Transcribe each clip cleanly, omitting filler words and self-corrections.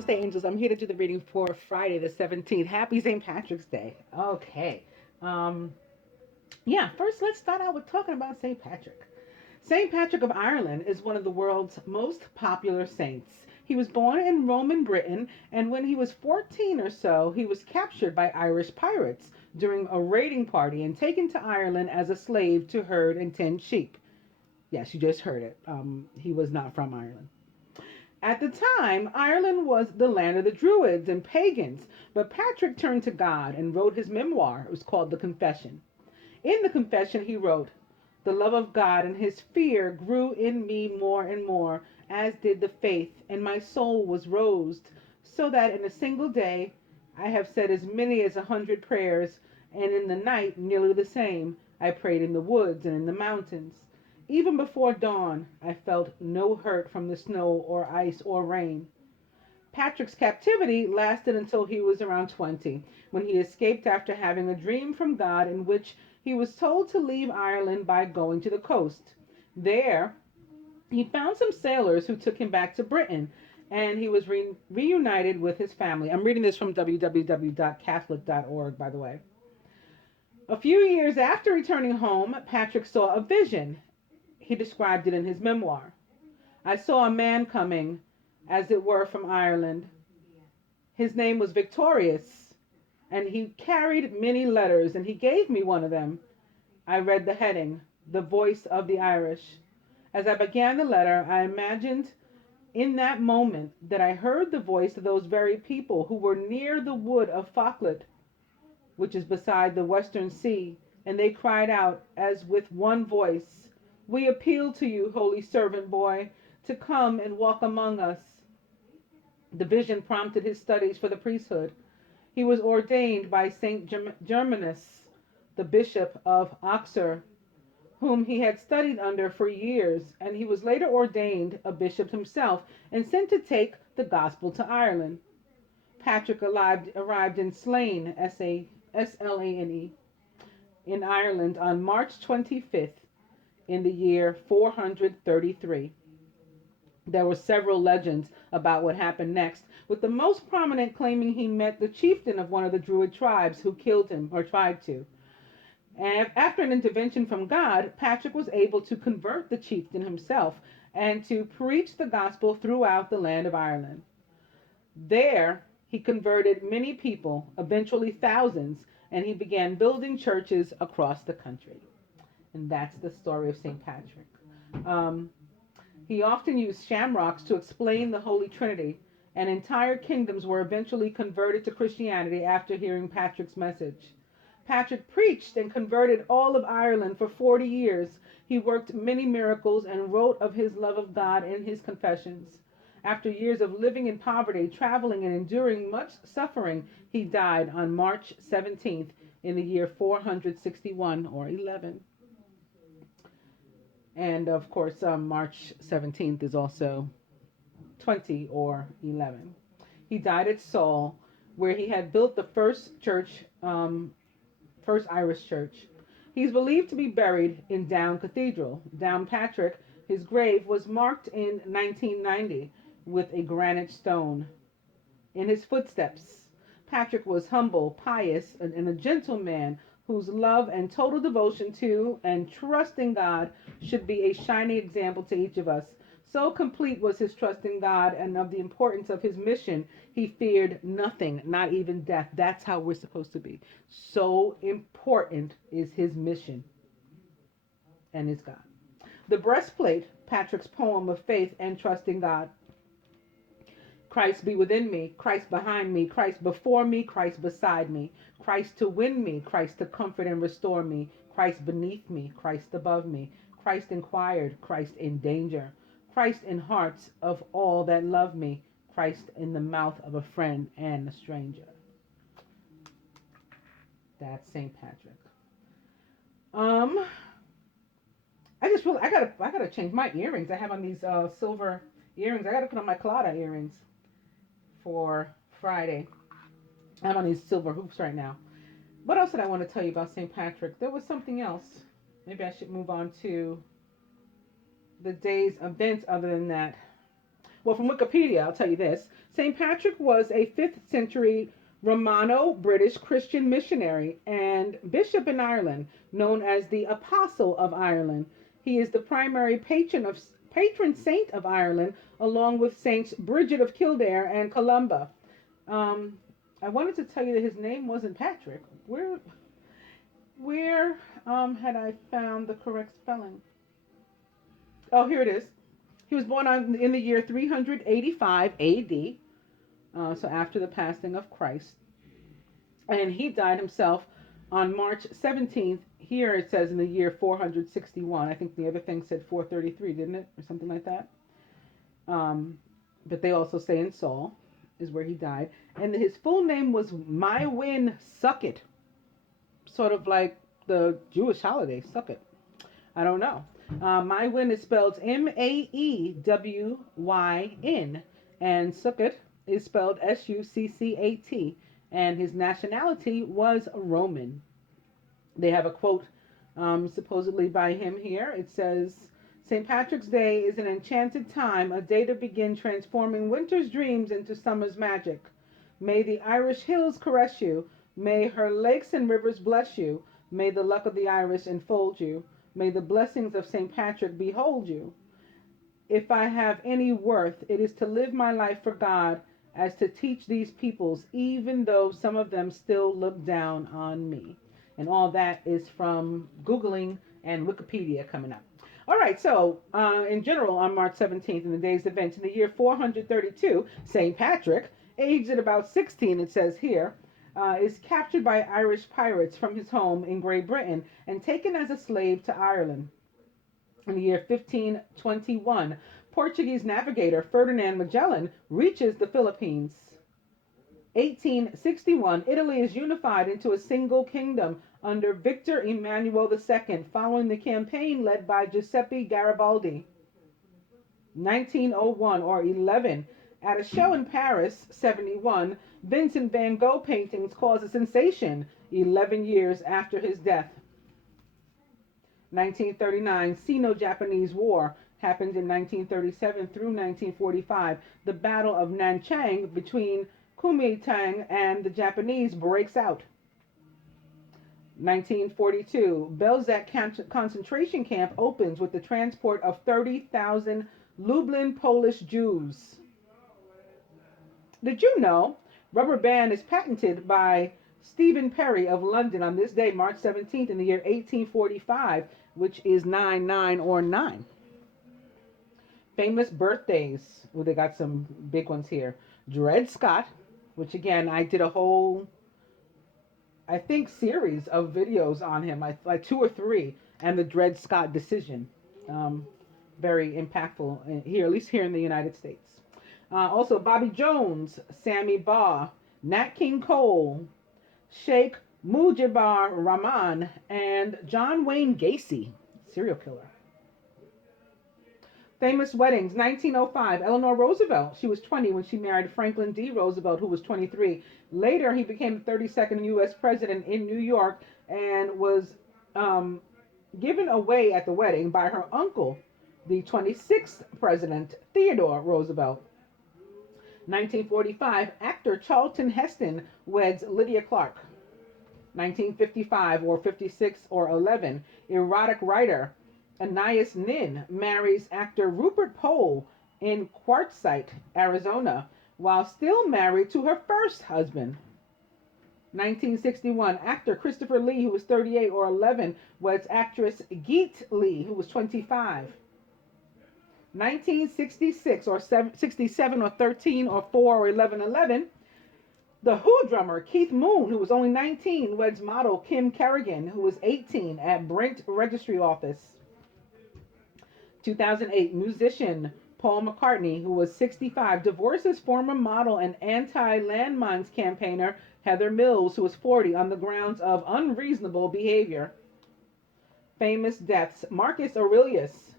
Namaste, angels. I'm here to do the reading for Friday the 17th. Happy St. Patrick's Day. Okay. Um, first let's start out with talking about St. Patrick. St. Patrick of Ireland is one of the world's most popular saints. He was born in Roman Britain, and when he was 14 or so, he was captured by Irish pirates during a raiding party and taken to Ireland as a slave to herd and tend sheep. Yes, you just heard it. He was not from Ireland. At the time, Ireland was the land of the Druids and pagans, but Patrick turned to God and wrote his memoir. It was called The Confession. In the confession, he wrote, "The love of God and his fear grew in me more and more, as did the faith, and my soul was roused, so that in a single day I have said as many as 100 prayers, and in the night nearly the same. I prayed in the woods and in the mountains. Even before dawn, I felt no hurt from the snow or ice or rain." Patrick's captivity lasted until he was around 20, when he escaped after having a dream from God in which he was told to leave Ireland by going to the coast. There, he found some sailors who took him back to Britain, and he was reunited with his family. I'm reading this from www.catholic.org, by the way. A few years after returning home, Patrick saw a vision. He described it in his memoir. "I saw a man coming, as it were from Ireland. His name was Victorious, and he carried many letters, and he gave me one of them. I read the heading, 'The Voice of the Irish.' As I began the letter, I imagined in that moment that I heard the voice of those very people who were near the wood of Falkland, which is beside the western sea, and they cried out as with one voice, 'We appeal to you, holy servant boy, to come and walk among us.' The vision prompted his studies for the priesthood. He was ordained by Saint Germanus, the bishop of Auxerre, whom he had studied under for years, and he was later ordained a bishop himself and sent to take the gospel to Ireland. Patrick arrived in Slane, Slane, in Ireland on March 25th in the year 433. There were several legends about what happened next, with the most prominent claiming he met the chieftain of one of the Druid tribes who killed him, or tried to. And after an intervention from God, Patrick was able to convert the chieftain himself and to preach the gospel throughout the land of Ireland. There, he converted many people, eventually thousands, and he began building churches across the country. And that's the story of St. Patrick. Um, he often used shamrocks to explain the Holy Trinity, and entire kingdoms were eventually converted to Christianity after hearing Patrick's message. Patrick preached and converted all of Ireland for 40 years. He worked many miracles and wrote of his love of God in his confessions. After years of living in poverty, traveling, and enduring much suffering, he died on March 17th in the year 461 or 11. And of course, March 17th is also 20 or 11. He died at Saul, where he had built the first church, first Irish church. He's believed to be buried in Down Cathedral. Down Patrick, his grave was marked in 1990 with a granite stone. In his footsteps, Patrick was humble, pious, and a gentle man whose love and total devotion to and trust in God should be a shining example to each of us. So complete was his trust in God and of the importance of his mission, he feared nothing, not even death. That's how we're supposed to be. So important is his mission and his God. The breastplate, Patrick's poem of faith and trust in God. Christ be within me, Christ behind me, Christ before me, Christ beside me, Christ to win me, Christ to comfort and restore me, Christ beneath me, Christ above me, Christ inquired, Christ in danger, Christ in hearts of all that love me, Christ in the mouth of a friend and a stranger. That's St. Patrick. I gotta change my earrings. I have on these silver earrings. I gotta put on my Claddagh earrings for Friday. I'm on these silver hoops right now. What else did I want to tell you about St. Patrick? There was something else. Maybe I should move on to the day's events other than that. Well, from Wikipedia, I'll tell you this. St. Patrick was a 5th century Romano-British Christian missionary and bishop in Ireland, known as the Apostle of Ireland. He is the primary patron saint of Ireland, along with Saints Bridget of Kildare and Columba. Um, I wanted to tell you that his name wasn't Patrick. Where had I found the correct spelling? Oh, here it is. He was born in the year 385 AD, so after the passing of Christ. And he died himself on March 17th. Here it says in the year 461. I think the other thing said 433, didn't it? Or something like that. But they also say in Saul is where he died. And his full name was Mywin Sukkot. Sort of like the Jewish holiday, Sukkot. I don't know. Mywin is spelled Maewyn, and Sukkot is spelled Succat, and his nationality was Roman. They have a quote supposedly by him here. It says, St. Patrick's Day is an enchanted time, a day to begin transforming winter's dreams into summer's magic. May the Irish hills caress you. May her lakes and rivers bless you. May the luck of the Irish enfold you. May the blessings of St. Patrick behold you. If I have any worth, it is to live my life for God, as to teach these peoples, even though some of them still look down on me. And all that is from Googling and Wikipedia coming up. All right, so in general, on March 17th, in the day's events, in the year 432, St. Patrick, aged at about 16, it says here, is captured by Irish pirates from his home in Great Britain and taken as a slave to Ireland. In the year 1521, Portuguese navigator Ferdinand Magellan reaches the Philippines. 1861, Italy is unified into a single kingdom under Victor Emmanuel II, following the campaign led by Giuseppe Garibaldi. 1901 or 11, at a show in Paris, 71, Vincent van Gogh paintings cause a sensation 11 years after his death. 1939, Sino-Japanese War happened in 1937 through 1945. The Battle of Nanchang between Kuomintang and the Japanese breaks out. 1942, Belzec concentration camp opens with the transport of 30,000 Lublin Polish Jews. Did you know rubber band is patented by Stephen Perry of London on this day, March 17th, in the year 1845, which is 99 or 9. Famous birthdays. Well, they got some big ones here. Dred Scott, which again, I did a whole, I think, series of videos on him, like 2 or 3, and the Dred Scott decision. Very impactful here, at least here in the United States. Also, Bobby Jones, Sammy Baugh, Nat King Cole, Sheikh Mujibur Rahman, and John Wayne Gacy, serial killer. Famous weddings, 1905, Eleanor Roosevelt. She was 20 when she married Franklin D. Roosevelt, who was 23. Later, he became the 32nd U.S. president in New York and was given away at the wedding by her uncle, the 26th president, Theodore Roosevelt. 1945, actor Charlton Heston weds Lydia Clark. 1955 or 56 or 11, erotic writer Anais Nin marries actor Rupert Pohl in Quartzsite, Arizona, while still married to her first husband. 1961, actor Christopher Lee, who was 38 or 11, weds actress Geet Lee, who was 25. 1966 or 67 or 13 or 4 or 11, the Who drummer Keith Moon, who was only 19, weds model Kim Kerrigan, who was 18, at Brent Registry Office. 2008, musician Paul McCartney, who was 65, divorces former model and anti-landmines campaigner Heather Mills, who was 40, on the grounds of unreasonable behavior. Famous deaths, Marcus Aurelius,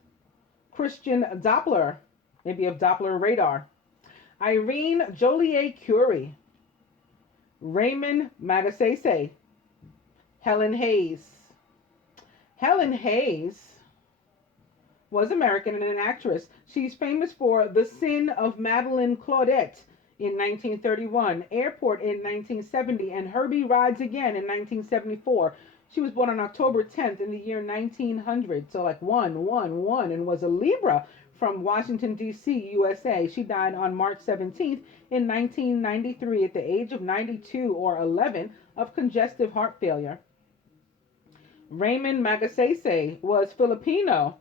Christian Doppler, maybe of Doppler radar, Irene Joliet-Curie, Raymond Magsaysay, Helen Hayes. Helen Hayes was American and an actress. She's famous for The Sin of Madeleine Claudette in 1931, Airport in 1970, and Herbie Rides Again in 1974. She was born on October 10th in the year 1900, so like 111, and was a Libra from Washington, D.C., USA. She died on March 17th in 1993 at the age of 92 or 11 of congestive heart failure. Raymond Magsaysay was Filipino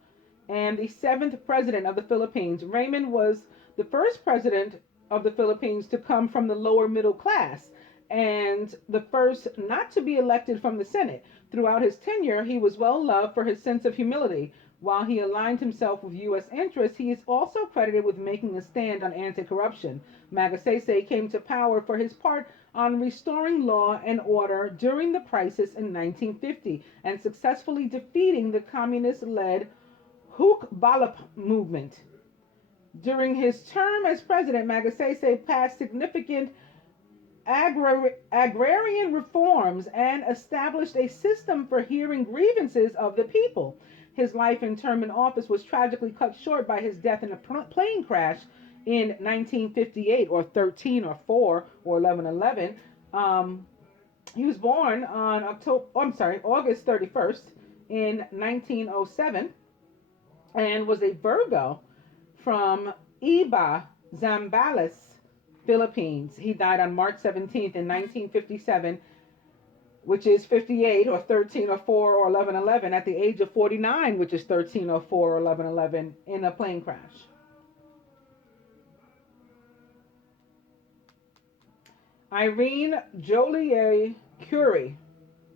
and the seventh president of the Philippines. Raymond was the first president of the Philippines to come from the lower middle class and the first not to be elected from the Senate. Throughout his tenure, he was well loved for his sense of humility. While he aligned himself with U.S. interests, he is also credited with making a stand on anti-corruption. Magsaysay came to power for his part on restoring law and order during the crisis in 1950 and successfully defeating the communist-led Hukbalap movement. During his term as president, Magsaysay passed significant agrarian reforms and established a system for hearing grievances of the people. His life and term in office was tragically cut short by his death in a plane crash in 1958, or 13 or 4 or 1111. He was born on August 31st in 1907 and was a Virgo from Iba, Zambales, Philippines. He died on March 17th in 1957, which is 58 or 13 or 4 or 1111, at the age of 49, which is 13 or 4 or 1111, in a plane crash. Irene Joliot-Curie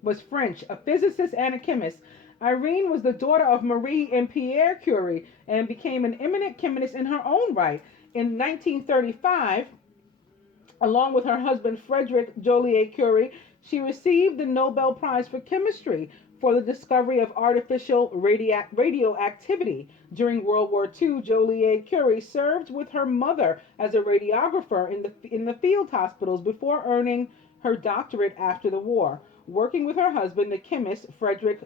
was French, a physicist and a chemist. Irene was the daughter of Marie and Pierre Curie and became an eminent chemist in her own right. In 1935, along with her husband Frederick Joliot-Curie, she received the Nobel Prize for Chemistry for the discovery of artificial radioactivity. During World War II, Joliot-Curie served with her mother as a radiographer in the field hospitals before earning her doctorate after the war. Working with her husband, the chemist Frederick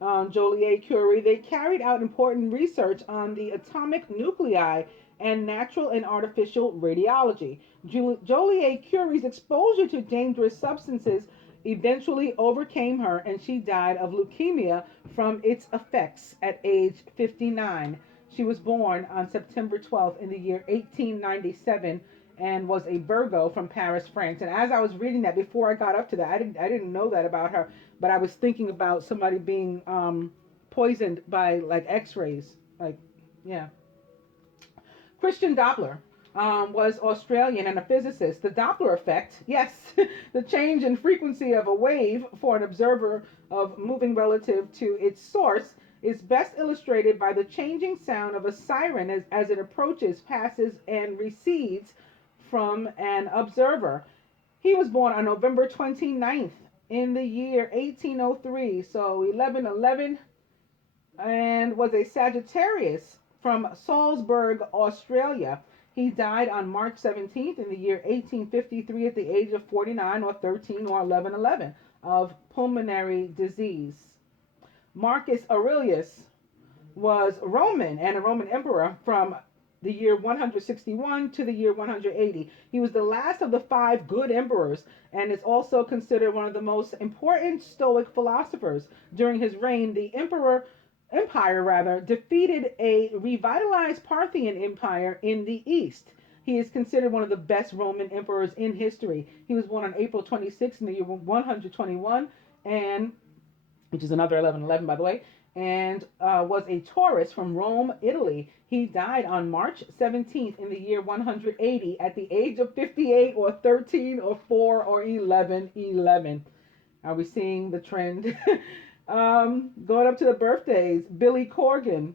Joliot-Curie, they carried out important research on the atomic nuclei and natural and artificial radiology. Joliot-Curie's exposure to dangerous substances eventually overcame her, and she died of leukemia from its effects at age 59. She was born on September 12th in the year 1897 and was a Virgo from Paris, France. And as I was reading that, before I got up to that, I didn't know that about her, but I was thinking about somebody being poisoned by like X-rays. Like, yeah. Christian Doppler was Australian and a physicist. The Doppler effect, yes, the change in frequency of a wave for an observer of moving relative to its source, is best illustrated by the changing sound of a siren as it approaches, passes, and recedes from an observer. He was born on November 29th in the year 1803, so 1111, and was a Sagittarius from Salzburg, Australia. He died on March 17th in the year 1853 at the age of 49 or 13 or 1111 of pulmonary disease. Marcus Aurelius was Roman and a Roman emperor from the year 161 to the year 180. He was the last of the 5 good emperors and is also considered one of the most important Stoic philosophers. During his reign, the empire defeated a revitalized Parthian empire in the east. He is considered one of the best Roman emperors in history. He was born on April 26th in the year 121, and which is another 1111, by the way, and was a Taurus from Rome, Italy. He died on March 17th in the year 180 at the age of 58 or 13 or 4 or 1111. Are we seeing the trend? Going up to the birthdays, Billy Corgan.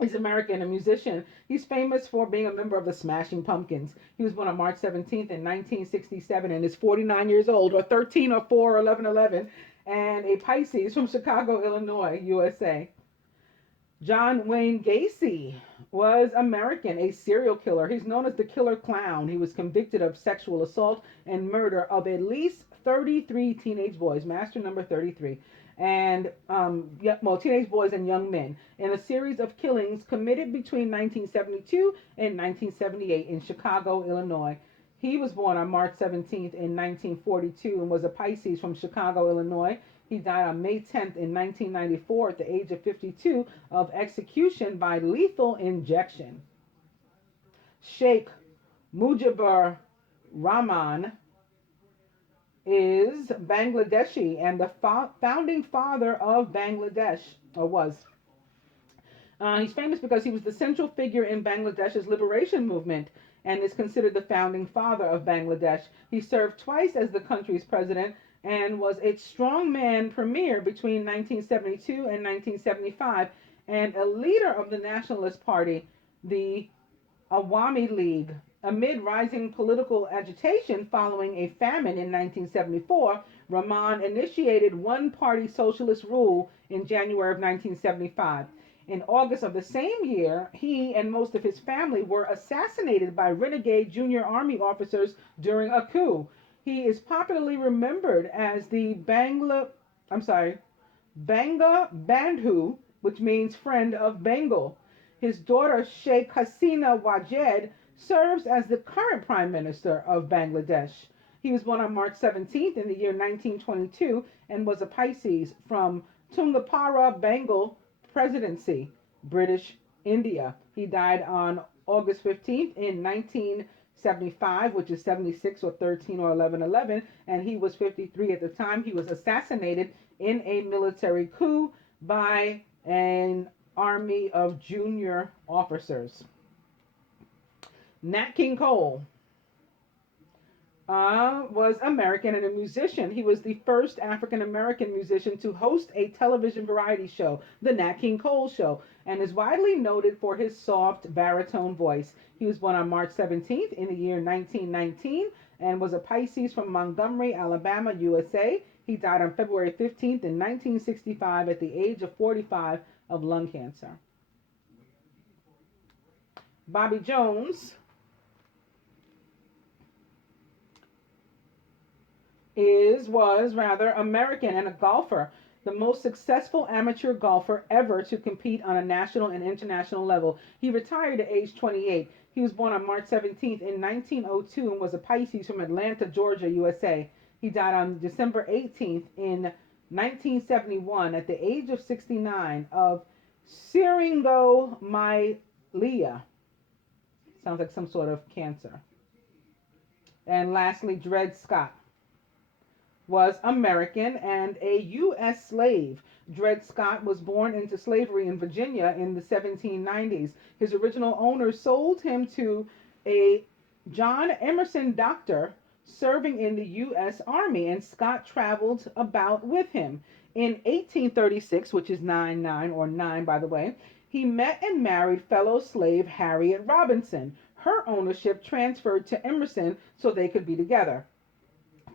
He's American, a musician. He's famous for being a member of the Smashing Pumpkins. He was born on March 17th in 1967 and is 49 years old, or 13 or 4 or 1111, and a Pisces from Chicago, Illinois, USA. John Wayne Gacy was American, a serial killer. He's known as the Killer Clown. He was convicted of sexual assault and murder of at least 33 teenage boys, master number 33, and yeah, well, teenage boys and young men, in a series of killings committed between 1972 and 1978 in Chicago, Illinois. He was born on March 17th in 1942 and was a Pisces from Chicago, Illinois. He died on May 10th in 1994 at the age of 52 of execution by lethal injection. Sheikh Mujibur Rahman is Bangladeshi and the founding father of Bangladesh, or was. He's famous because he was the central figure in Bangladesh's liberation movement and is considered the founding father of Bangladesh. He served twice as the country's president and was its strongman premier between 1972 and 1975, and a leader of the Nationalist Party, the Awami League. Amid rising political agitation following a famine in 1974, Rahman initiated one-party socialist rule in January of 1975. In August of the same year, he and most of his family were assassinated by renegade junior army officers during a coup. He is popularly remembered as the Banga Bandhu, which means friend of Bengal. His daughter Sheikh Hasina Wajed serves as the current Prime Minister of Bangladesh. He was born on March 17th in the year 1922 and was a Pisces from Tungapara, Bengal Presidency, British India. He died on August 15th in 1975, which is 76 or 13 or 1111, and he was 53 at the time. He was assassinated in a military coup by an army of junior officers. Nat King Cole was American and a musician. He was the first African American musician to host a television variety show, The Nat King Cole Show, and is widely noted for his soft baritone voice. He was born on March 17th in the year 1919 and was a Pisces from Montgomery, Alabama, USA. He died on February 15th in 1965 at the age of 45 of lung cancer. Bobby Jones was American and a golfer, the most successful amateur golfer ever to compete on a national and international level. He retired at age 28. He was born on March 17th in 1902 and was a Pisces from Atlanta, Georgia, USA. He died on December 18th in 1971 at the age of 69 of syringomyelia. Sounds like some sort of cancer. And lastly, Dred Scott was American and a U.S. slave. Dred Scott was born into slavery in Virginia in the 1790s. His original owners sold him to a John Emerson doctor serving in the U.S. Army, and Scott traveled about with him. In 1836, which is 9-9 or 9 by the way, he met and married fellow slave Harriet Robinson. Her ownership transferred to Emerson so they could be together.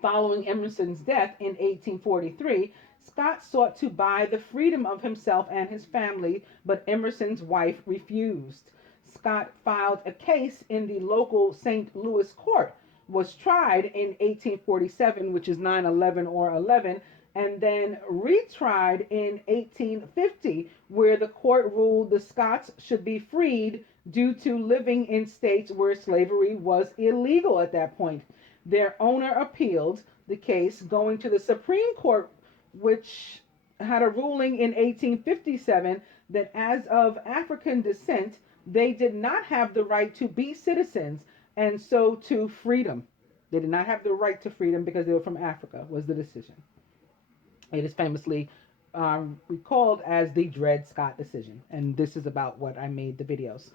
Following Emerson's death in 1843, Scott sought to buy the freedom of himself and his family, but Emerson's wife refused. Scott filed a case in the local St. Louis court, was tried in 1847, which is 9/11 or 11, and then retried in 1850, where the court ruled the Scotts should be freed due to living in states where slavery was illegal at that point. Their owner appealed the case, going to the Supreme Court, which had a ruling in 1857 that as of African descent, they did not have the right to be citizens, and so to freedom. They did not have the right to freedom because they were from Africa, was the decision. It is famously recalled as the Dred Scott decision, and this is about what I made the videos.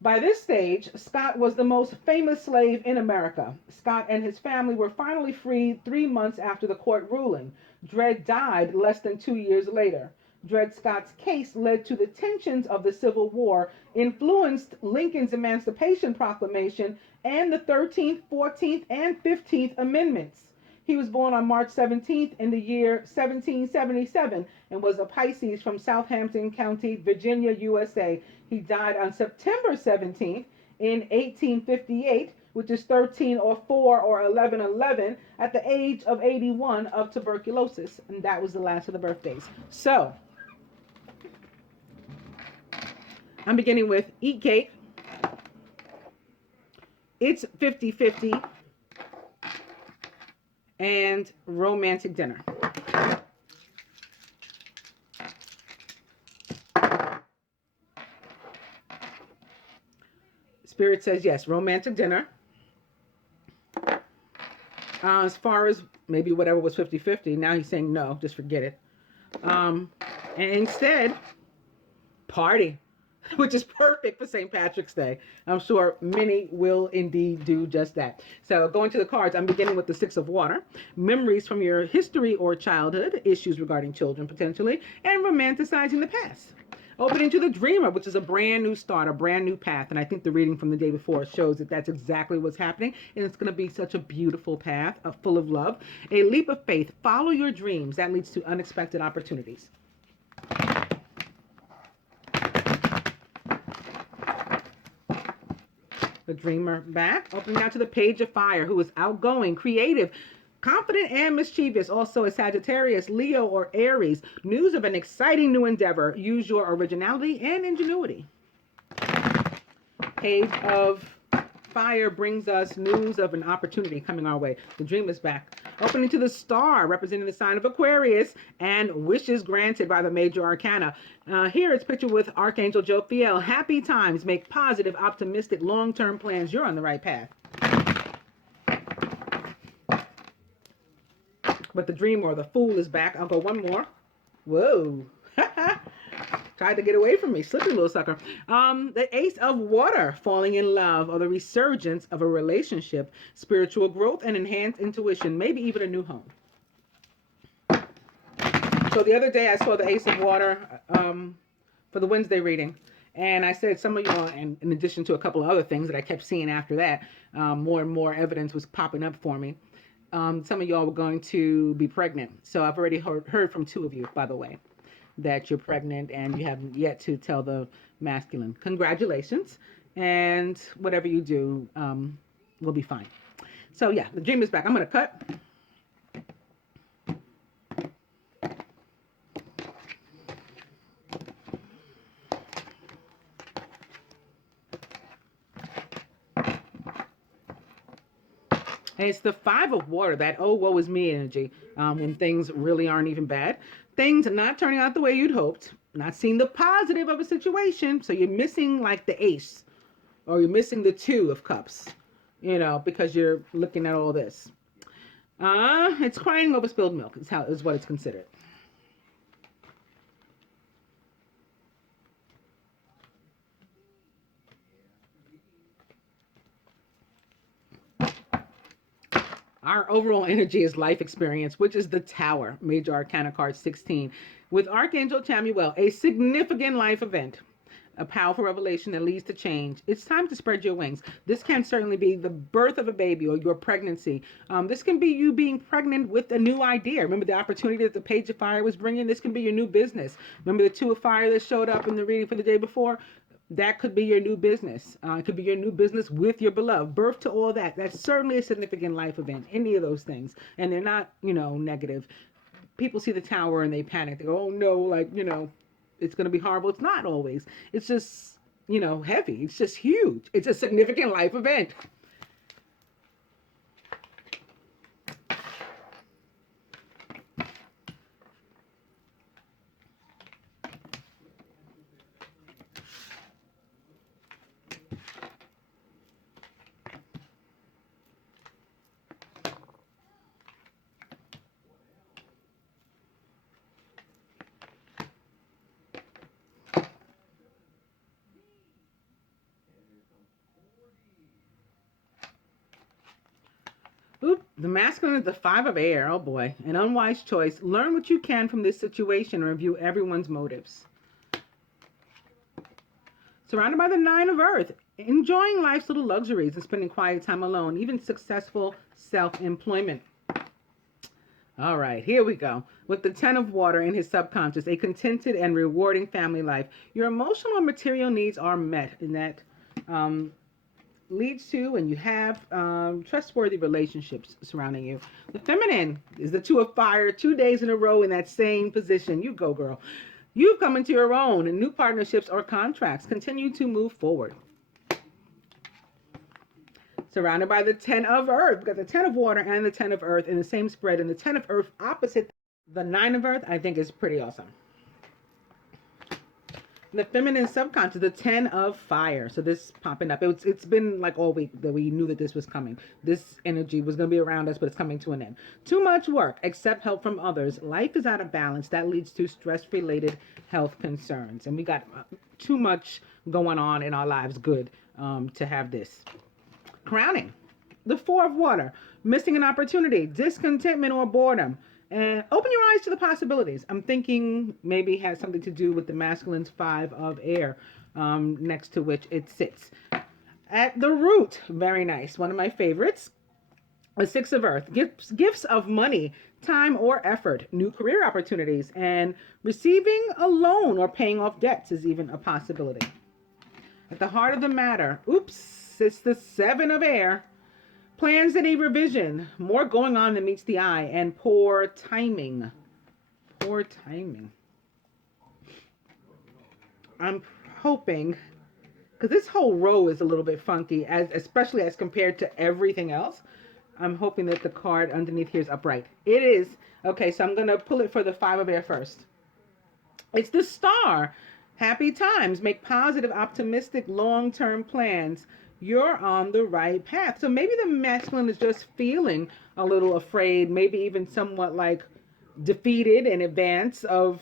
By this stage, Scott was the most famous slave in America. Scott and his family were finally freed 3 months after the court ruling. Dred died less than 2 years later. Dred Scott's case led to the tensions of the Civil War, influenced Lincoln's Emancipation Proclamation, and the 13th, 14th, and 15th Amendments. He was born on March 17th in the year 1777 and was a Pisces from Southampton County, Virginia, USA. He died on September 17th in 1858, which is 13 or 4 or 11 at the age of 81 of tuberculosis. And that was the last of the birthdays. So, I'm beginning with eat cake. It's 50-50. And romantic dinner. Spirit says yes, romantic dinner. As far as maybe whatever was 50-50, now he's saying no, just forget it. And instead, party, which is perfect for St. Patrick's Day. I'm sure many will indeed do just that. So going to the cards, I'm beginning with the Six of Water. Memories from your history or childhood, issues regarding children potentially, and romanticizing the past. Opening to the Dreamer, which is a brand new start, a brand new path. And I think the reading from the day before shows that that's exactly what's happening. And it's going to be such a beautiful path, full of love. A leap of faith. Follow your dreams. That leads to unexpected opportunities. The Dreamer back. Opening now to the Page of Fire, who is outgoing, creative, confident, and mischievous. Also a Sagittarius, Leo, or Aries. News of an exciting new endeavor. Use your originality and ingenuity. Page of Fire brings us news of an opportunity coming our way. The Dreamer's back. Opening to the Star, representing the sign of Aquarius, and wishes granted by the major arcana. Here it's pictured with Archangel Jophiel. Happy times. Make positive, optimistic, long-term plans. You're on the right path. But the Dream or the Fool is back. I'll go one more. Whoa. Tried to get away from me. Slippy little sucker. The Ace of Water, falling in love, or the resurgence of a relationship, spiritual growth and enhanced intuition, maybe even a new home. So the other day I saw the Ace of Water for the Wednesday reading. And I said some of y'all, and in addition to a couple of other things that I kept seeing after that, more and more evidence was popping up for me. Some of y'all were going to be pregnant. So I've already heard from 2 of you, by the way, that you're pregnant and you haven't yet to tell the masculine. Congratulations. And whatever you do will be fine. So yeah, the Dream is back. I'm going to cut. And it's the Five of Water, that oh, woe is me energy, when things really aren't even bad. Things not turning out the way you'd hoped, not seeing the positive of a situation. So you're missing like the ace, or you're missing the 2 of cups, you know, because you're looking at all this. It's crying over spilled milk is what it's considered. Our overall energy is life experience, which is the Tower, Major Arcana card 16. With Archangel Chamuel, a significant life event, a powerful revelation that leads to change. It's time to spread your wings. This can certainly be the birth of a baby or your pregnancy. This can be you being pregnant with a new idea. Remember the opportunity that the Page of Fire was bringing? This can be your new business. Remember the 2 of Fire that showed up in the reading for the day before? That could be your new business. It could be your new business with your beloved. Birth to all that. That's certainly a significant life event. Any of those things. And they're not, you know, negative. People see the Tower and they panic. They go, oh no, like, you know, it's going to be horrible. It's not always. It's just, you know, heavy. It's just huge. It's a significant life event. Oop, the masculine is the 5 of air. Oh boy, an unwise choice. Learn what you can from this situation and review everyone's motives. Surrounded by the 9 of earth. Enjoying life's little luxuries and spending quiet time alone. Even successful self-employment. All right, here we go. With the 10 of water in his subconscious, a contented and rewarding family life. Your emotional and material needs are met, and that um, leads to, and you have trustworthy relationships surrounding you. The feminine is the 2 of fire, 2 days in a row in that same position. You go, girl. You've come into your own, and new partnerships or contracts continue to move forward. Surrounded by the 10 of earth. We've got the 10 of water and the 10 of earth in the same spread, and the 10 of earth opposite the 9 of earth, I think is pretty awesome. The feminine subconscious, the 10 of fire. So this popping up. It's been like all week that we knew that this was coming. This energy was going to be around us, but it's coming to an end. Too much work, accept help from others. Life is out of balance. That leads to stress-related health concerns. And we got too much going on in our lives. Good to have this. Crowning. The 4 of water. Missing an opportunity, discontentment, or boredom. And open your eyes to the possibilities. I'm thinking maybe it has something to do with the masculine's 5 of air, next to which it sits. At the root, very nice. One of my favorites. A 6 of earth. Gifts of money, time, or effort. New career opportunities. And receiving a loan or paying off debts is even a possibility. At the heart of the matter, oops, it's the 7 of air. Plans that need revision, more going on than meets the eye, and poor timing. Poor timing. I'm hoping, because this whole row is a little bit funky, especially as compared to everything else. I'm hoping that the card underneath here is upright. It is. Okay, so I'm going to pull it for the 5 of air first. It's the star. Happy times. Make positive, optimistic, long-term plans. You're on the right path. So maybe the masculine is just feeling a little afraid, maybe even somewhat like defeated in advance of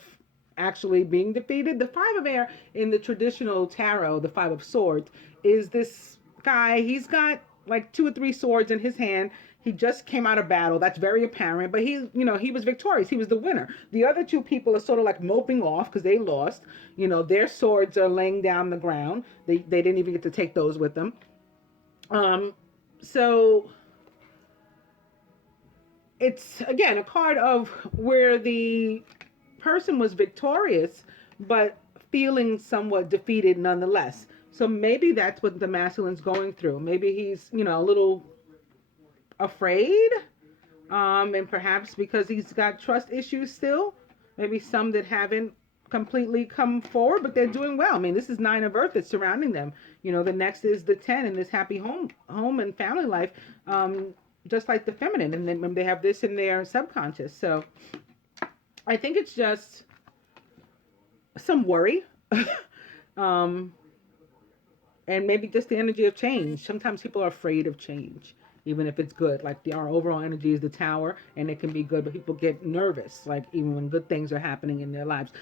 actually being defeated. The 5 of air in the traditional tarot, the 5 of swords, is this guy. He's got like 2 or 3 swords in his hand. He just came out of battle. That's very apparent. But he was victorious. He was the winner. The other 2 people are sort of like moping off because they lost. Their swords are laying down the ground. They didn't even get to take those with them. So it's again a card of where the person was victorious, but feeling somewhat defeated nonetheless. So maybe that's what the masculine's going through. Maybe he's, a little afraid, and perhaps because he's got trust issues still, maybe some that haven't completely come forward, but they're doing well. I mean, this is 9 of earth that's surrounding them. The next is the 10 in this happy home and family life, just like the feminine. And then they have this in their subconscious. So I think it's just some worry, and maybe just the energy of change. Sometimes people are afraid of change, even if it's good. Like our overall energy is the tower, and it can be good, but people get nervous, like even when good things are happening in their lives.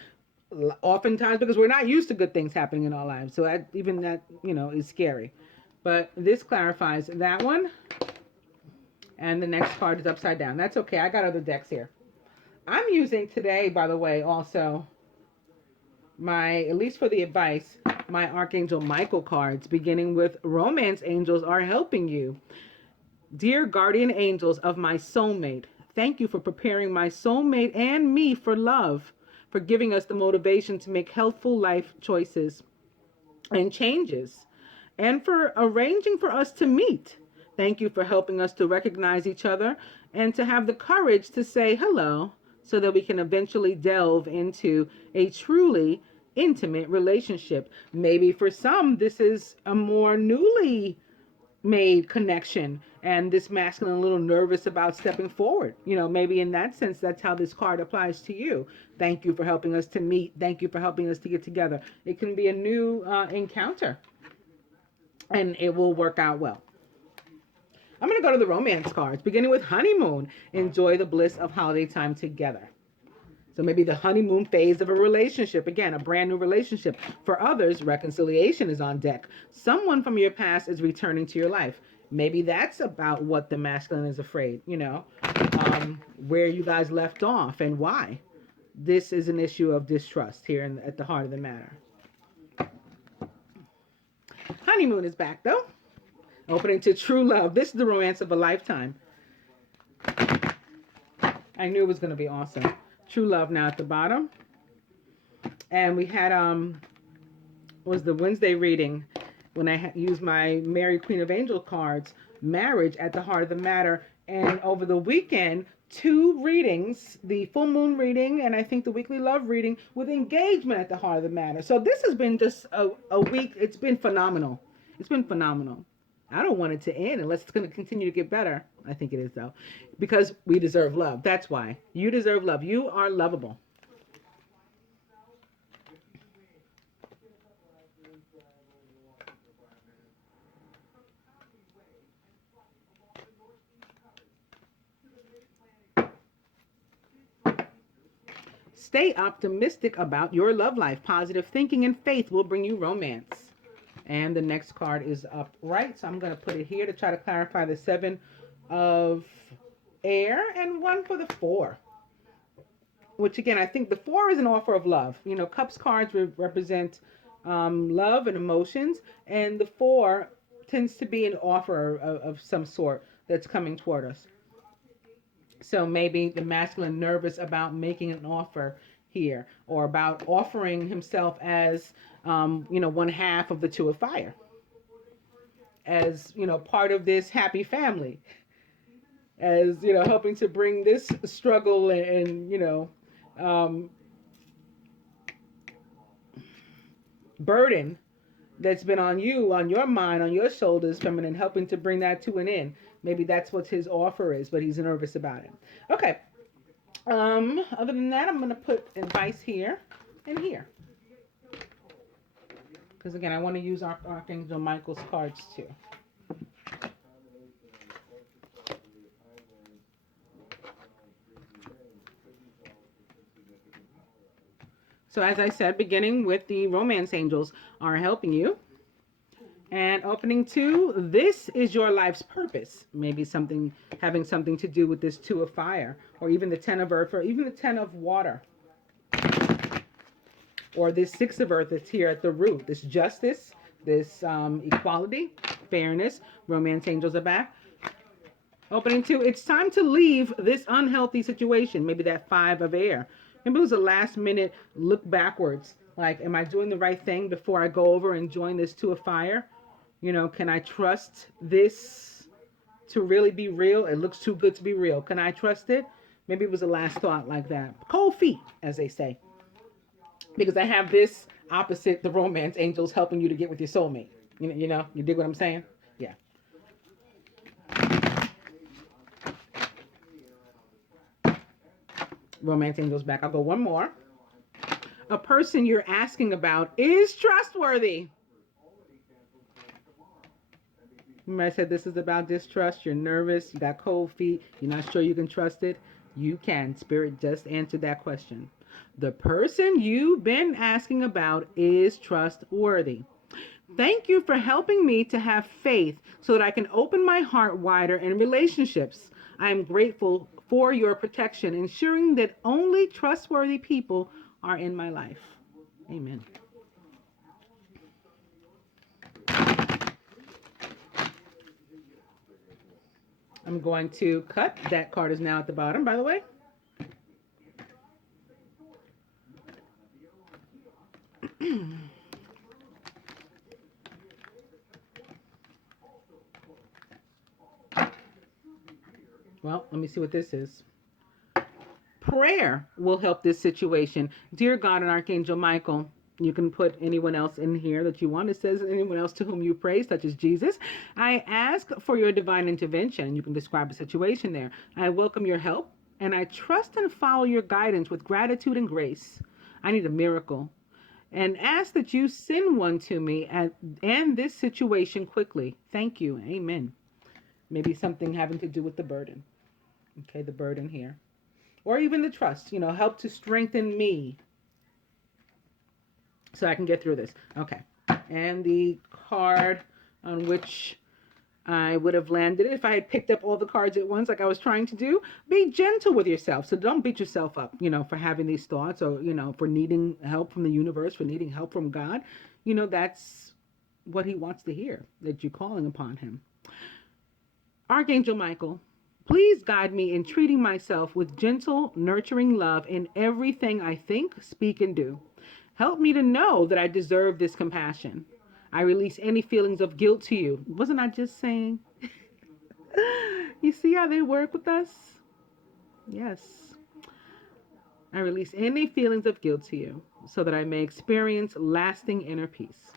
Oftentimes because we're not used to good things happening in our lives. So that is scary. But this clarifies that one. And the next card is upside down. That's okay. I got other decks here. I'm using today, by the way, also at least for the advice, my Archangel Michael cards, beginning with romance angels are helping you. Dear guardian angels of my soulmate, thank you for preparing my soulmate and me for love, for giving us the motivation to make healthful life choices and changes, and for arranging for us to meet. Thank you for helping us to recognize each other and to have the courage to say hello so that we can eventually delve into a truly intimate relationship. Maybe for some, this is a more newly made connection, and this masculine a little nervous about stepping forward. Maybe in that sense, that's how this card applies to you. Thank you for helping us to meet. Thank you for helping us to get together. It can be a new encounter, and it will work out well. I'm going to go to the romance cards, beginning with honeymoon. Enjoy the bliss of holiday time together. So maybe the honeymoon phase of a relationship. Again, a brand new relationship. For others, reconciliation is on deck. Someone from your past is returning to your life. Maybe that's about what the masculine is afraid, where you guys left off and why. This is an issue of distrust here at the heart of the matter. Honeymoon is back, though. Opening to true love. This is the romance of a lifetime. I knew it was going to be awesome. True love now at the bottom. And we had was the Wednesday reading when I used my Mary Queen of Angel cards, marriage at the heart of the matter. And over the weekend, 2 readings, the full moon reading and I think the weekly love reading with engagement at the heart of the matter. So this has been just a week. It's been phenomenal. It's been phenomenal. I don't want it to end unless it's going to continue to get better. I think it is, though, because we deserve love. That's why. You deserve love. You are lovable. Stay optimistic about your love life. Positive thinking and faith will bring you romance. And the next card is upright. So I'm going to put it here to try to clarify the 7 of air and 1 for the 4. Which again, I think the 4 is an offer of love. You know, cups cards represent love and emotions. And the 4 tends to be an offer of some sort that's coming toward us. So maybe the masculine nervous about making an offer here, or about offering himself as, one half of the 2 of fire, as, part of this happy family, as, helping to bring this struggle and burden that's been on you, on your mind, on your shoulders, feminine, helping to bring that to an end. Maybe that's what his offer is, but he's nervous about it. Okay. Other than that, I'm going to put advice here and here. Because again, I want to use Archangel Michael's cards too. So as I said, beginning with the romance angels are helping you. And opening 2, this is your life's purpose. Maybe having something to do with this 2 of fire, or even the 10 of earth, or even the 10 of water. Or this 6 of earth that's here at the root. This justice, this equality, fairness. Romance angels are back. Opening 2, it's time to leave this unhealthy situation. Maybe that 5 of air. Maybe it was a last minute look backwards. Like, am I doing the right thing before I go over and join this 2 of fire? Can I trust this to really be real? It looks too good to be real. Can I trust it? Maybe it was a last thought like that. Cold feet, as they say. Because I have this opposite the romance angels helping you to get with your soulmate. You dig what I'm saying? Yeah. Romance angels back. I'll go one more. A person you're asking about is trustworthy. Remember I said this is about distrust. You're nervous. You got cold feet. You're not sure you can trust it. You can. Spirit just answered that question. The person you've been asking about is trustworthy. Thank you for helping me to have faith so that I can open my heart wider in relationships. I am grateful for your protection, ensuring that only trustworthy people are in my life. Amen. I'm going to cut. That card is now at the bottom, by the way. Well, let me see what this is. Prayer will help this situation. Dear God and Archangel Michael, you can put anyone else in here that you want. It says anyone else to whom you pray, such as Jesus. I ask for your divine intervention. You can describe a situation there. I welcome your help, and I trust and follow your guidance with gratitude and grace. I need a miracle. And ask that you send one to me and end this situation quickly. Thank you. Amen. Maybe something having to do with the burden. Okay, the burden here. Or even the trust, help to strengthen me so I can get through this. Okay. And the card on which I would have landed if I had picked up all the cards at once like I was trying to do. Be gentle with yourself. So don't beat yourself up, for having these thoughts or, for needing help from the universe, for needing help from God. That's what he wants to hear, that you're calling upon him. Archangel Michael, Please guide me in treating myself with gentle, nurturing love in everything I think, speak, and do. Help me to know that I deserve this compassion. I release any feelings of guilt to you. Wasn't I just saying? You see how they work with us? Yes. I release any feelings of guilt to you so that I may experience lasting inner peace.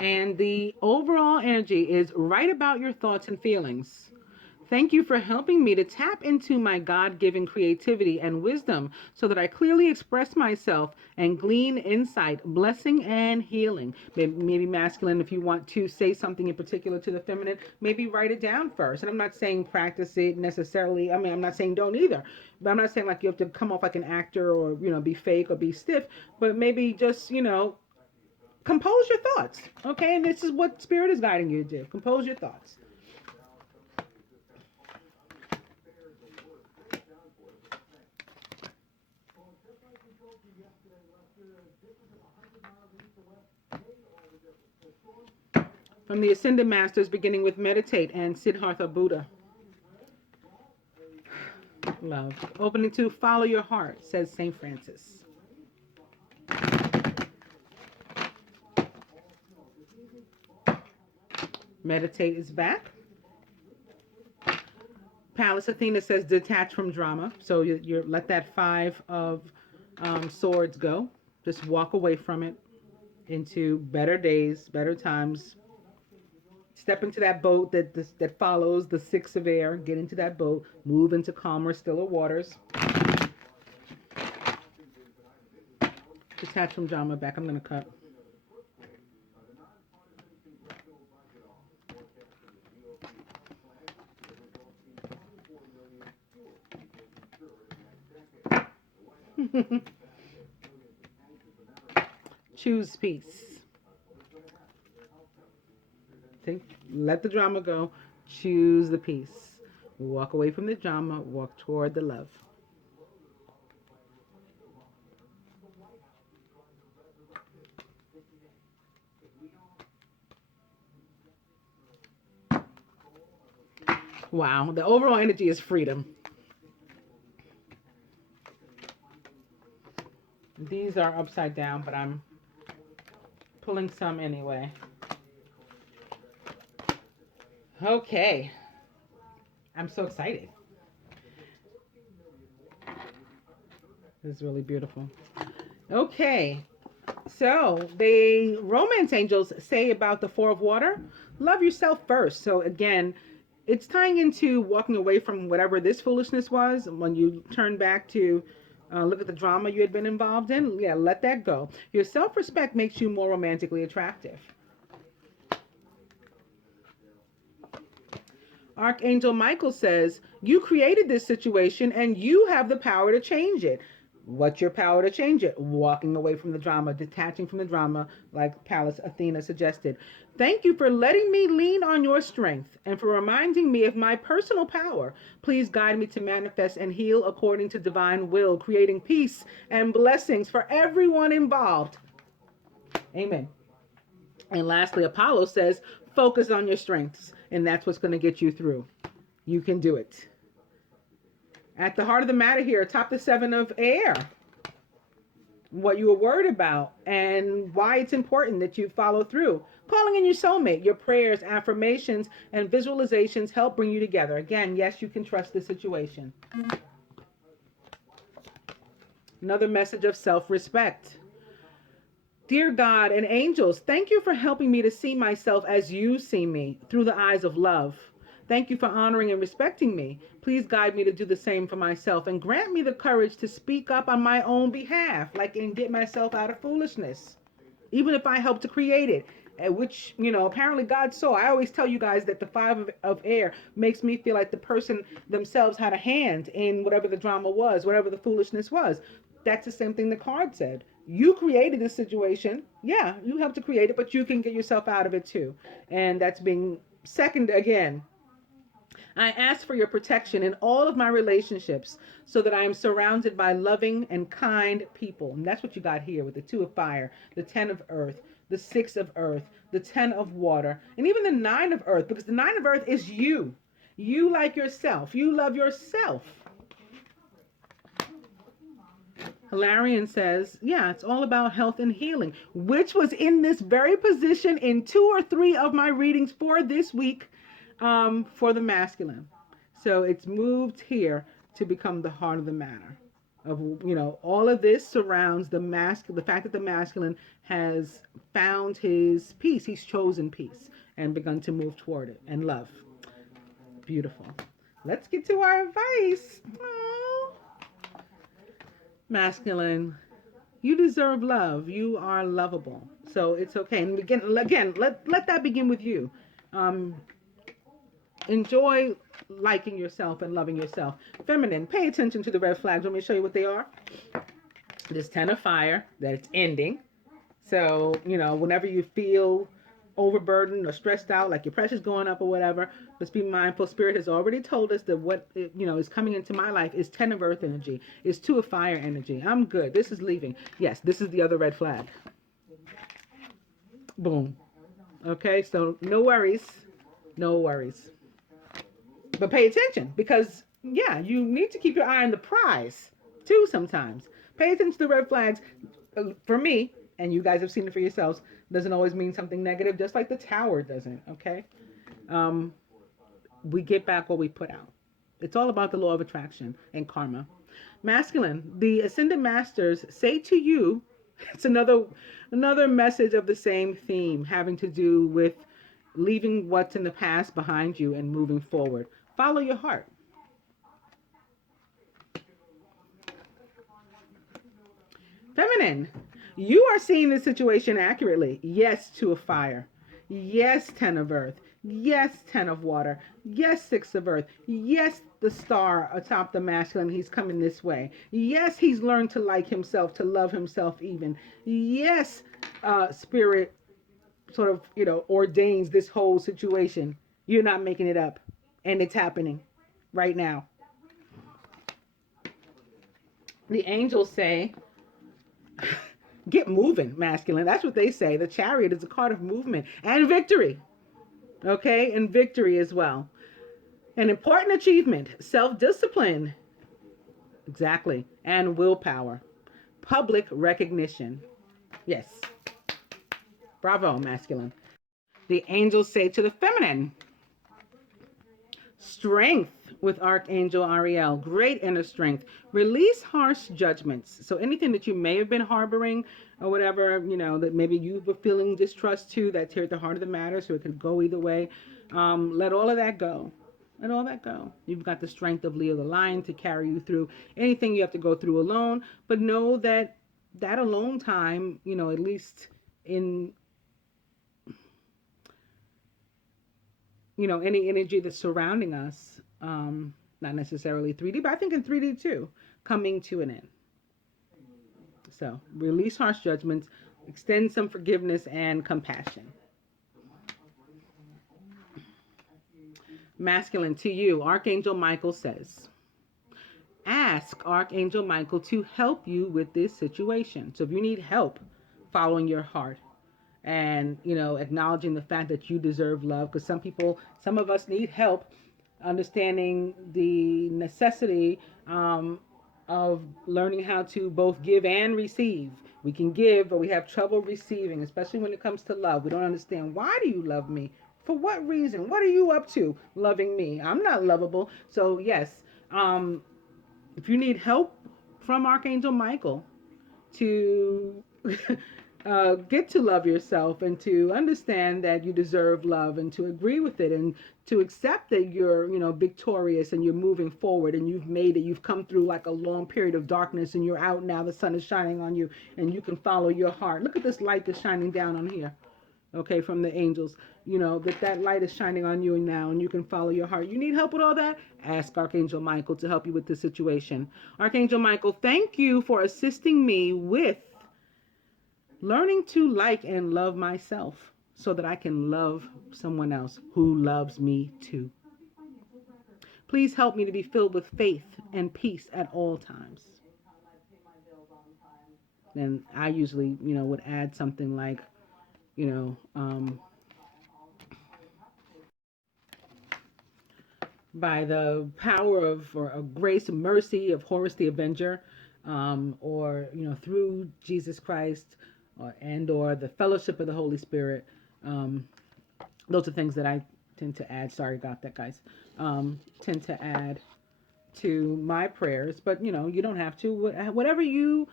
And the overall energy is write about your thoughts and feelings. Thank you for helping me to tap into my God-given creativity and wisdom so that I clearly express myself and glean insight, blessing, and healing. Maybe masculine, if you want to say something in particular to the feminine, maybe write it down first. And I'm not saying practice it necessarily. I mean, I'm not saying don't either. But I'm not saying like you have to come off like an actor or, be fake or be stiff. But maybe just, compose your thoughts. Okay? And this is what Spirit is guiding you to do. Compose your thoughts. From the Ascended Masters, beginning with Meditate and Siddhartha Buddha. Love. Opening to Follow Your Heart, says St. Francis. Meditate is back. Pallas Athena says detach from drama. So you let that 5 of swords go. Just walk away from it into better days, better times. Step into that boat that follows the 6 of air. Get into that boat. Move into calmer, stiller waters. Detach from drama. Back. I'm going to cut. Choose peace. Let the drama go. Choose the peace. Walk away from the drama. Walk toward the love. Wow. The overall energy is freedom. These are upside down, but I'm pulling some anyway. Okay. I'm so excited. This is really beautiful. Okay. So the romance angels say about the 4 of water, love yourself first. So again, it's tying into walking away from whatever this foolishness was. When you turn back to look at the drama you had been involved in, let that go. Your self-respect makes you more romantically attractive. Archangel Michael says, you created this situation and you have the power to change it. What's your power to change it? Walking away from the drama, detaching from the drama, like Pallas Athena suggested. Thank you for letting me lean on your strength and for reminding me of my personal power. Please guide me to manifest and heal according to divine will, creating peace and blessings for everyone involved. Amen. And lastly, Apollo says, focus on your strengths, and that's what's going to get you through. You can do it. At the heart of the matter here, atop the 7 of air, what you were worried about and why it's important that you follow through. Calling in your soulmate, your prayers, affirmations, and visualizations help bring you together. Again, yes, you can trust the situation. Another message of self-respect. Dear God and angels, thank you for helping me to see myself as you see me, through the eyes of love. Thank you for honoring and respecting me. Please guide me to do the same for myself and grant me the courage to speak up on my own behalf, and get myself out of foolishness, even if I help to create it, which, apparently God saw. I always tell you guys that the 5 of air makes me feel like the person themselves had a hand in whatever the drama was, whatever the foolishness was. That's the same thing the card said. You created this situation. Yeah, you helped to create it, but you can get yourself out of it too. And that's being second again. I ask for your protection in all of my relationships so that I am surrounded by loving and kind people. And that's what you got here with the 2 of fire, the 10 of earth, the 6 of earth, the 10 of water, and even the 9 of earth, because the 9 of earth is you. You like yourself. You love yourself. Hilarion says, yeah, it's all about health and healing, which was in this very position in 2 or 3 of my readings for this week for the masculine. So it's moved here to become the heart of the matter. Of, you know, all of this surrounds the fact that the masculine has found his peace. He's chosen peace and begun to move toward it and love. Beautiful. Let's get to our advice. Aww. Masculine, you deserve love. You are lovable. So it's okay. And again, let that begin with you. Enjoy liking yourself and loving yourself. Feminine, pay attention to the red flags. Let me show you what they are. This 10 of fire, that it's ending. So, you know, whenever you feel overburdened or stressed out, like your pressure's going up or whatever, let's be mindful. Spirit has already told us that what, you know, is coming into my life is 10 of earth energy, is 2 of fire energy. I'm good. This is leaving. Yes, this is the other red flag. Boom. Okay, so no worries. No worries. But pay attention because, yeah, you need to keep your eye on the prize too sometimes. Pay attention to the red flags. For me, and you guys have seen it for yourselves, doesn't always mean something negative, just like the tower doesn't, okay? We get back what we put out. It's all about the law of attraction and karma. Masculine, the ascended masters say to you, it's another message of the same theme, having to do with leaving what's in the past behind you and moving forward. Follow your heart. Feminine, you are seeing the situation accurately. Yes, 2 of fire. Yes, 10 of earth. Yes, 10 of water. Yes, 6 of earth. Yes, the star atop the masculine. He's coming this way. Yes, he's learned to like himself, to love himself even. Yes, spirit sort of, you know, ordains this whole situation. You're not making it up. And it's happening right now. The angels say, get moving, masculine. That's what they say. The chariot is a card of movement and victory. Okay, and victory as well. An important achievement, self-discipline. Exactly. And willpower. Public recognition. Yes. Bravo, masculine. The angels say to the feminine, strength with Archangel Ariel. Great inner strength. Release harsh judgments. So anything that you may have been harboring or whatever, you know, that maybe you were feeling distrust to, that's here at the heart of the matter, so it could go either way. Let all of that go. Let all that go. You've got the strength of Leo the Lion to carry you through anything you have to go through alone. But know that that alone time, you know, at least in, you know, any energy that's surrounding us, not necessarily 3D, but I think in 3D too, coming to an end. So release harsh judgments, extend some forgiveness and compassion. Masculine, to you, Archangel Michael says, ask Archangel Michael to help you with this situation. So if you need help following your heart, and, you know, acknowledging the fact that you deserve love, because some of us need help understanding the necessity of learning how to both give and receive. We can give, but we have trouble receiving, especially when it comes to love. We don't understand, why do you love me? For what reason? What are you up to loving me? I'm not lovable. So yes, if you need help from Archangel Michael to get to love yourself and to understand that you deserve love and to agree with it and to accept that you're, you know, victorious and you're moving forward and you've made it. You've come through like a long period of darkness and you're out now. The sun is shining on you and you can follow your heart. Look at this light that's shining down on here. Okay, from the angels, you know, that light is shining on you now and you can follow your heart. You need help with all that? Ask Archangel Michael to help you with this situation. Archangel Michael, thank you for assisting me with learning to like and love myself so that I can love someone else who loves me too. Please help me to be filled with faith and peace at all times. And I usually, would add something like, you know, by the power of grace and mercy of Horus the Avenger, or through Jesus Christ, or the fellowship of the Holy Spirit. Those are things that I tend to add. Sorry about that, guys. Tend to add to my prayers, but you don't have to. Whatever you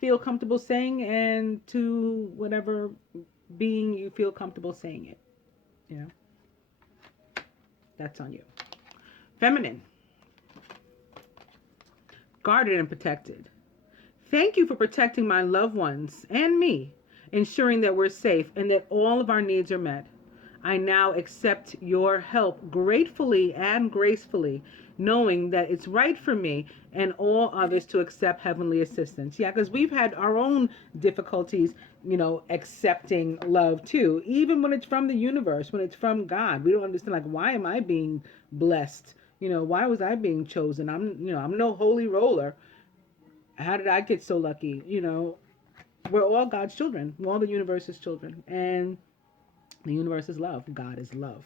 feel comfortable saying, and to whatever being you feel comfortable saying it. That's on you. Feminine. Guarded and protected. Thank you for protecting my loved ones and me, ensuring that we're safe and that all of our needs are met. I now accept your help gratefully and gracefully, knowing that it's right for me and all others to accept heavenly assistance. Yeah, because we've had our own difficulties, accepting love too, even when it's from the universe, when it's from God. We don't understand, like, why am I being blessed? Why was I being chosen? I'm no holy roller. How did I get so lucky? We're all God's children. We're all the universe's children. And the universe is love. God is love.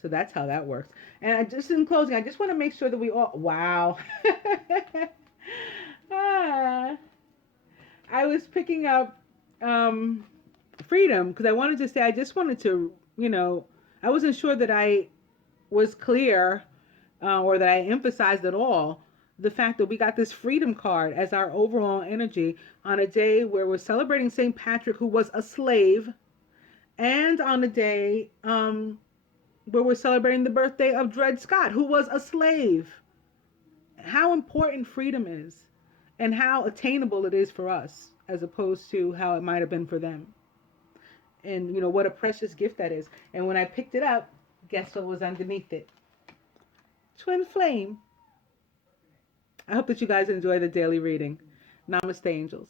So that's how that works. And in closing, I just want to make sure that we all, wow. I was picking up freedom because I wanted to say, I just wanted to, I wasn't sure that I was clear or that I emphasized at all the fact that we got this freedom card as our overall energy on a day where we're celebrating St. Patrick, who was a slave, and on a day where we're celebrating the birthday of Dred Scott, who was a slave. How important freedom is, and how attainable it is for us, as opposed to how it might have been for them. And what a precious gift that is. And when I picked it up, guess what was underneath it? Twin flame. I hope that you guys enjoy the daily reading. Namaste, angels.